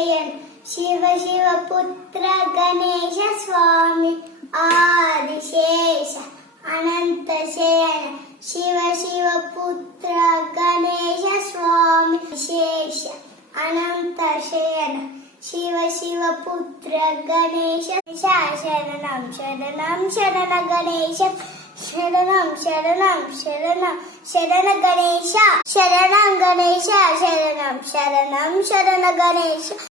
శయన శివ శివ పుత్ర గణేశ స్వామి ఆదిశేష అనంత శయన శివ శివ పుత్ర గణేశ స్వామి శేష అనంత శయన శివ శివ పుత్ర గణేశ శరణం శరణం శరణ గణేశ శరణం శరణం శరణం శరణ గణేశ శరణం గణేశ శరణం శరణం శరణ గణేశ